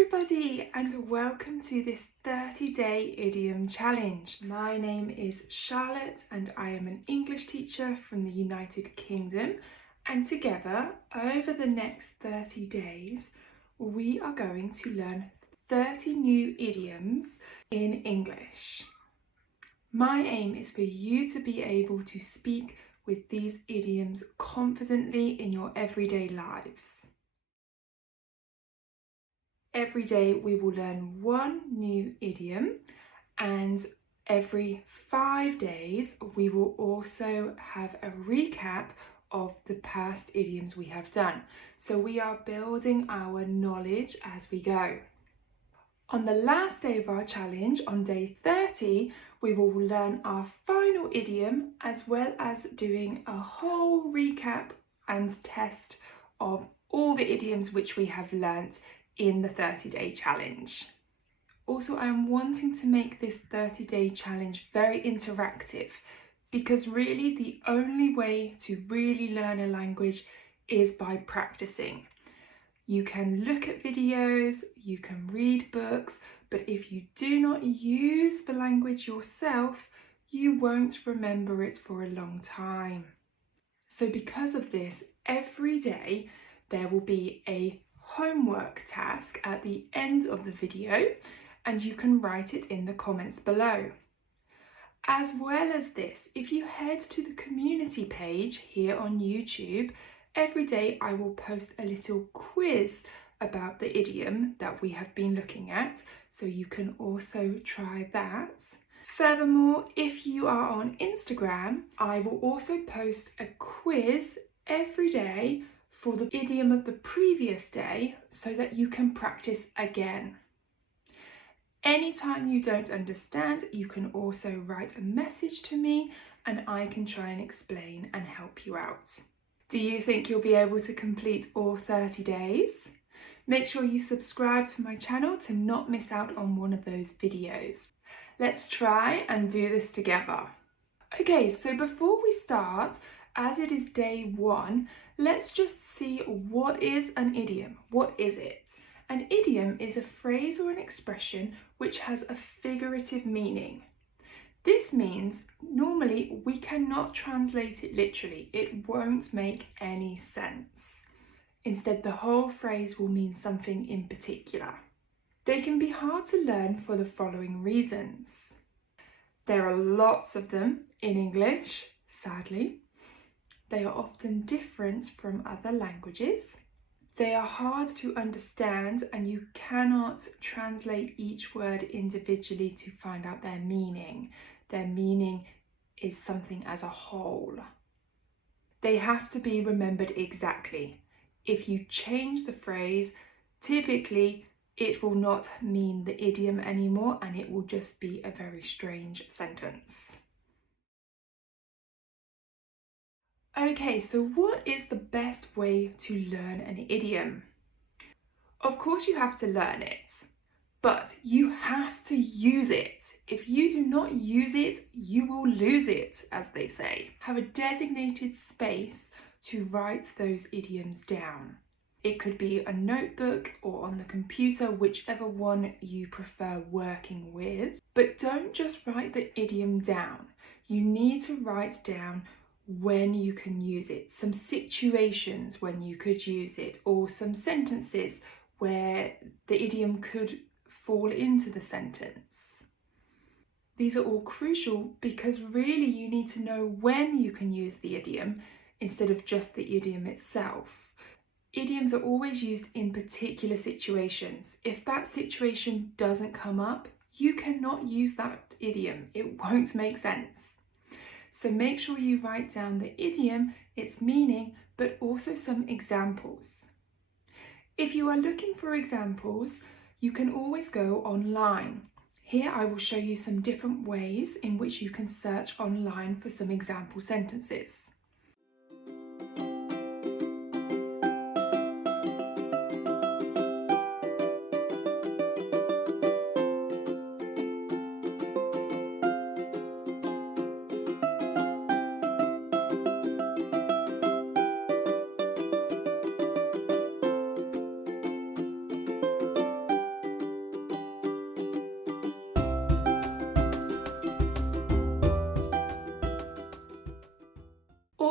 everybody, and welcome to this 30-day idiom challenge. My name is Charlotte and I am an English teacher from the United Kingdom, and together over the next 30 days we are going to learn 30 new idioms in English. My aim is for you to be able to speak with these idioms confidently in your everyday lives. Every day we will learn one new idiom, and every 5 days we will also have a recap of the past idioms we have done. So we are building our knowledge as we go. On the last day of our challenge, on day 30, we will learn our final idiom as well as doing a whole recap and test of all the idioms which we have learnt in the 30-day challenge. Also, I am wanting to make this 30-day challenge very interactive because really the only way to really learn a language is by practicing. You can look at videos, you can read books, but if you do not use the language yourself, you won't remember it for a long time. So because of this, every day there will be a homework task at the end of the video, and you can write it in the comments below. As well as this, if you head to the community page here on YouTube, every day I will post a little quiz about the idiom that we have been looking at, so you can also try that. Furthermore, if you are on Instagram, I will also post a quiz every day for the idiom of the previous day so that you can practice again. Anytime you don't understand, you can also write a message to me and I can try and explain and help you out. Do you think you'll be able to complete all 30 days? Make sure you subscribe to my channel to not miss out on one of those videos. Let's try and do this together. Okay, so before we start, as it is day 1, let's just see what is an idiom. What is it? An idiom is a phrase or an expression which has a figurative meaning. This means normally we cannot translate it literally. It won't make any sense. Instead, the whole phrase will mean something in particular. They can be hard to learn for the following reasons. There are lots of them in English, sadly. They are often different from other languages. They are hard to understand and you cannot translate each word individually to find out their meaning. Their meaning is something as a whole. They have to be remembered exactly. If you change the phrase, typically it will not mean the idiom anymore and it will just be a very strange sentence. Okay, so what is the best way to learn an idiom? Of course you have to learn it, but you have to use it. If you do not use it, you will lose it, as they say. Have a designated space to write those idioms down. It could be a notebook or on the computer, whichever one you prefer working with. But don't just write the idiom down. You need to write down when you can use it, some situations when you could use it, or some sentences where the idiom could fall into the sentence. These are all crucial because really you need to know when you can use the idiom instead of just the idiom itself. Idioms are always used in particular situations. If that situation doesn't come up, you cannot use that idiom. It won't make sense. So make sure you write down the idiom, its meaning, but also some examples. If you are looking for examples, you can always go online. Here I will show you some different ways in which you can search online for some example sentences.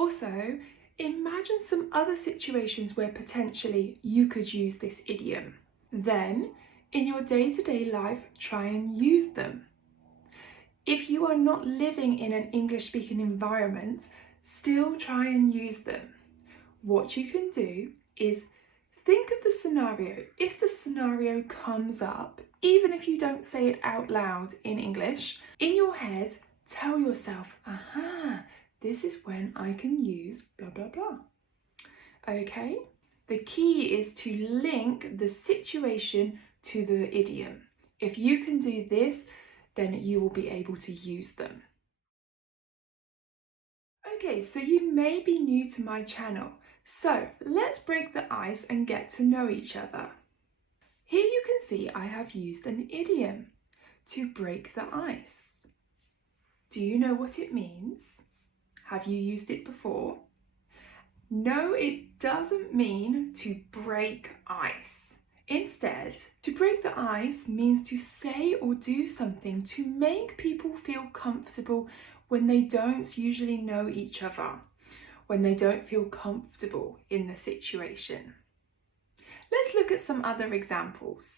Also, imagine some other situations where potentially you could use this idiom. Then, in your day-to-day life, try and use them. If you are not living in an English-speaking environment, still try and use them. What you can do is think of the scenario. If the scenario comes up, even if you don't say it out loud in English, in your head, tell yourself, aha, this is when I can use blah, blah, blah. Okay? The key is to link the situation to the idiom. If you can do this, then you will be able to use them. Okay, so you may be new to my channel, so let's break the ice and get to know each other. Here you can see I have used an idiom to break the ice. Do you know what it means? Have you used it before? No, it doesn't mean to break ice. Instead, to break the ice means to say or do something to make people feel comfortable when they don't usually know each other, when they don't feel comfortable in the situation. Let's look at some other examples.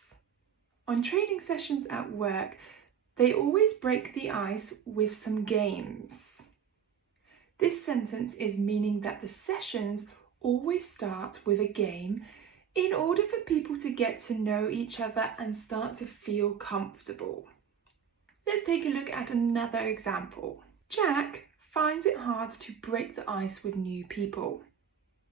On training sessions at work, they always break the ice with some games. This sentence is meaning that the sessions always start with a game in order for people to get to know each other and start to feel comfortable. Let's take a look at another example. Jack finds it hard to break the ice with new people.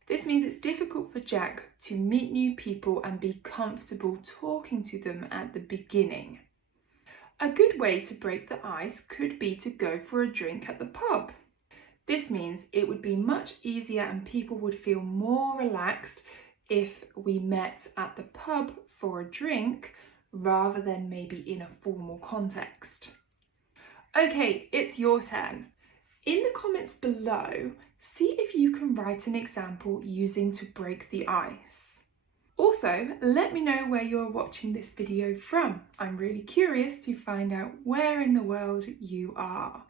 This means it's difficult for Jack to meet new people and be comfortable talking to them at the beginning. A good way to break the ice could be to go for a drink at the pub. This means it would be much easier and people would feel more relaxed if we met at the pub for a drink rather than maybe in a formal context. Okay, it's your turn. In the comments below, see if you can write an example using to break the ice. Also, let me know where you're watching this video from. I'm really curious to find out where in the world you are.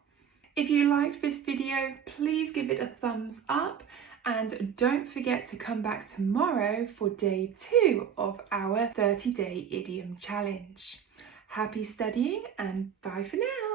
If you liked this video, please give it a thumbs up and don't forget to come back tomorrow for day 2 of our 30-day idiom challenge. Happy studying and bye for now.